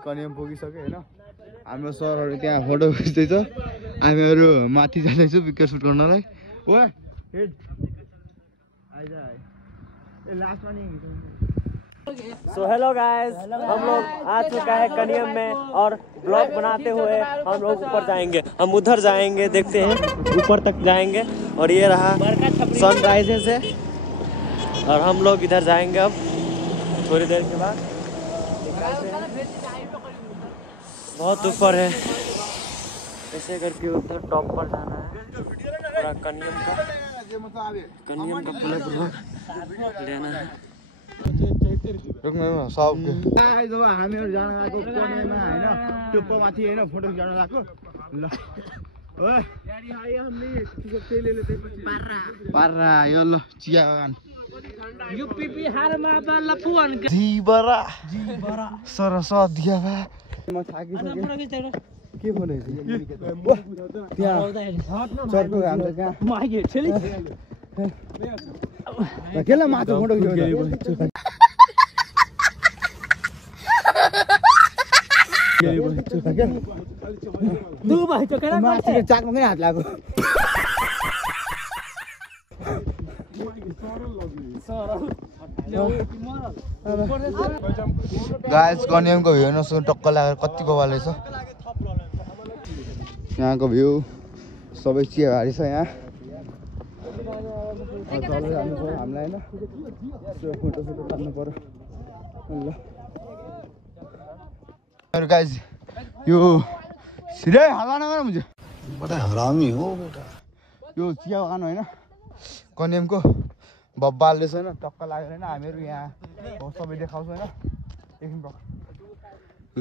कन्याम पुगिसक्यो हैन हाम्रो सरहरु त्यहाँ फोटो खिच्दैछ हामीहरु माथि जाँदैछु पिक्चर शूट गर्नलाई ओए हेड आइजा ए लास्टमा नि सो हेलो गाइस हम लोग आ चुका है कन्याम में और ब्लॉग बनाते हुए हम लोग ऊपर जाएंगे हम उधर जाएंगे देखते हैं ऊपर तक जाएंगे और ये रहा सनराइजेस है और हम लोग इधर जाएंगे अब थोड़ी देर के बाद बहुत ऊपर है ऐसे करके उधर टॉप पर जाना है पूरा कन्याम का पूरा लेना है रुक्नु सब गाइस अब हामीहरु जान लागेको कोनेमा हैन टुप्पो माथि हैन फोटो खिचाउन लागेको ल ओए गाडी आयो हामीले त्यही ले पारा यो ल चिया बगान यूपी बिहारमा लपुवन जी बरा सरस दिया भा म थाकिसके के फोन है त्यहाँ चर्को घाम छ कहाँ म आइ छेली केला माथि फोटो खिचाउन दु भाइ त केरा माथि चाकमा पनि हात लाग्यो गाइस कन्यामको भ्यू हेर्नुस् टक्क लागेर कति बवाल रहेछ यहाँको भ्यू सबै चियाबारी छ यहाँ तल जानु पर्यो हामीलाई हैन फोटो तान्नु पर्यो ल गाइस यो सिधै हल्ला नगर मुझे बडा हरामी हो बेटा यो चिया बगान हैन कन्यामको बब्बाल रहेछ हैन टक्क लागेर हैन हामीहरु यहाँ सबै देखाउँछौँ हैन एकछिन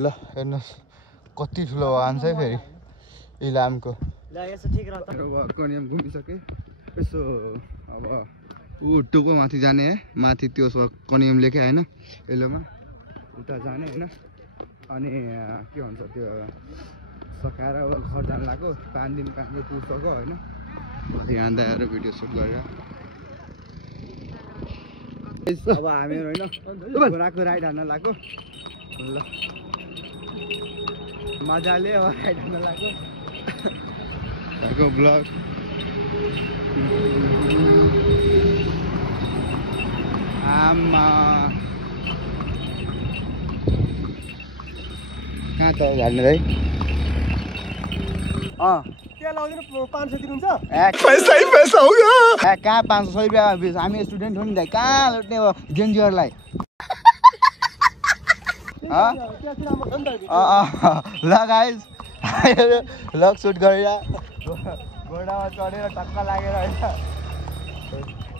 ल हेर्नुस् कति ठुलो बगान छ फेरि इलामको ल यसो ठीक रहन्छ कन्याम घुमिसके यसो अब उ टुप्पो माथि जाने है माथि त्यो कन्याम लेखे हैन एलोमा उता जाने हैन अनि के भन्छ त्यो सकाएर घर जान लाग्यो 5 दिन कामले पुग्छको हैन यहाँ दाएर भिडियो सुट गरेर अब हामीहरु हैन घोडाको राइड हान्न लाग्यो ल मजाले अब राइड हान्न लाग्यो ताको ब्लग आमा कहाँ त भन्ने भाइ क्या लाउँदिनु 500 दिनुहुन्छ पैसा ही पैसा होगा कहाँ 500 रुपैयाँ हामी स्टुडेन्ट हो नि दाइ कहाँ लुट्ने हो जेन्जीहरुलाई ल गाइस लग सुट गरेर घोडामा चढेर टक्क लागेर हैन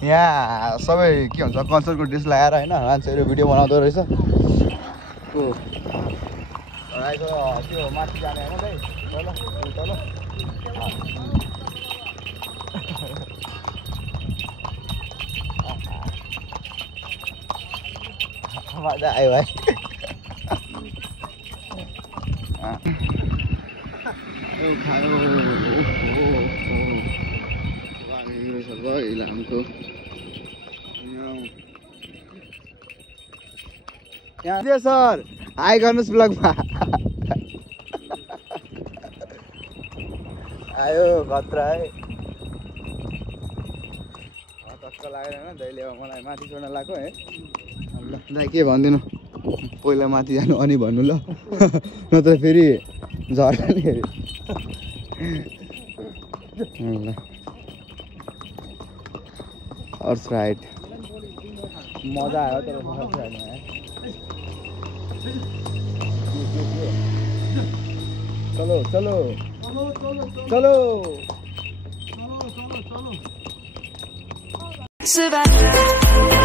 यहाँ सबै के भन्छ कन्सर्टको ड्रेस लगाएर हैन मान्छेहरु भिडियो बनाउँदो रहेछ त्यो माथि जाने हैन दाइ चलो मजा आयो भाइ सर हाई गर्नुहोस् ब्लगमा आयो खतरा है टक्क लागेर होइन दैले अब मलाई माथि छोड्न लाग्यो है ल दाइ के भन्दिनँ पहिला माथि जानु अनि भन्नु ल नत्र फेरि झर्ला नि ल हर्स राइड मजा आयो तर हर्स राइडमा है चलो चलो चलो survive.